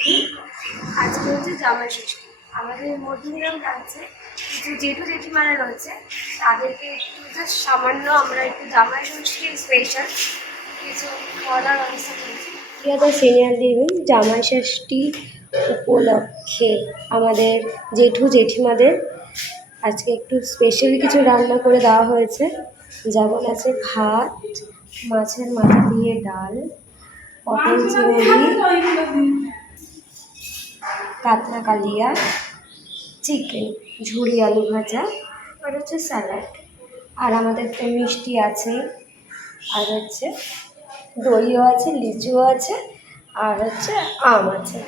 বন্ধু, আজকে হচ্ছে জামাই ষষ্ঠী। আমাদের মধ্যমগ্রাম ব্রাঞ্চে কিছু জেঠু জেঠিমারা রয়েছে, তাদেরকে একটু জাস্ট সামান্য আমরা একটু জামাই ষষ্ঠীর স্পেশাল কিছু খাওয়ার ব্যবস্থা করেছি। সিনিয়র লিভিং জামাই ষষ্ঠী উপলক্ষে আমাদের জেঠু জেঠিমাদের আজকে একটু স্পেশাল কিছু রান্না করে দেওয়া হয়েছে। যেমন আছে ভাত, মাছের মাথা দিয়ে ডাল, পটল চিংড়ি, কাতলা কালিয়া, চিকেন, ঝুড়ি আলু ভাজা, আর হচ্ছে স্যালাড। আর আমাদের তো মিষ্টি আছে, আর হচ্ছে দইও আছে, লিচুও আছে, আর হচ্ছে আম আছে।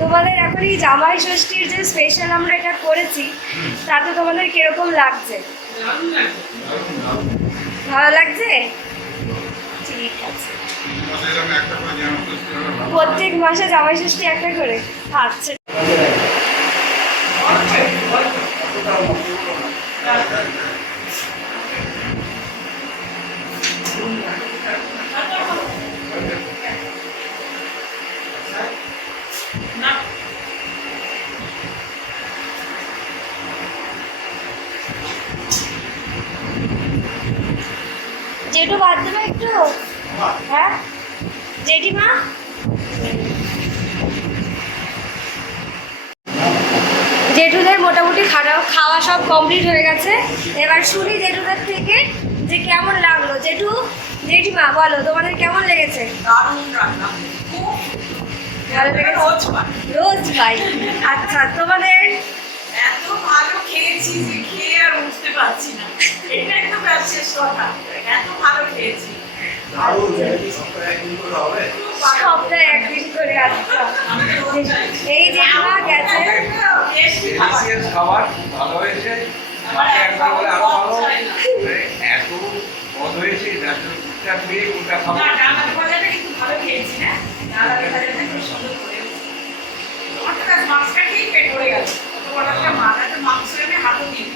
তোমাদের এখন এই জামাই ষষ্ঠীর যে স্পেশাল আমরা এটা করেছি, তাতে তোমাদের কিরকম লাগছে? ভালো লাগছে? ঠিক আছে। প্রত্যেক মাসে জামাই ষষ্ঠী একটা করে? আচ্ছা। জেঠু বাদ দেবে একটু? হ্যাঁ জেঠিমা, জেঠুদের মোটামুটি খাওয়া সব কমপ্লিট হয়ে গেছে। এবার শুনি জেঠুদের থেকে যে কেমন লাগলো। জেঠু জেঠিমা বলো, তোমাদের কেমন লেগেছে? ভালো লেগেছে? রোজ পাই। আচ্ছা, তোমাদের? এত ভালো খেয়েছি যে খেয়ে আর বুঝতে পারছি না, এটা একটু শেষ কথা। এত ভালো খেয়েছি, সপ্তাহে একদিন করে। আচ্ছা, এই জেঠিমা গেছে। খাবার ভালো হয়েছে, একবার বলে আরো ভালো, এত পদ হয়েছে কোনটা খেয়ে কোনটা খাবো। ডাল ভাজাটা কিন্তু ভালো খেয়েছি। হ্যাঁ, ডাল ভাজাটা খুব সুন্দর করেছি। আমার তো মাছটা খেয়েই পেট ভরে গেল। মাছ একটা মাংস এনে হাতও দিয়ে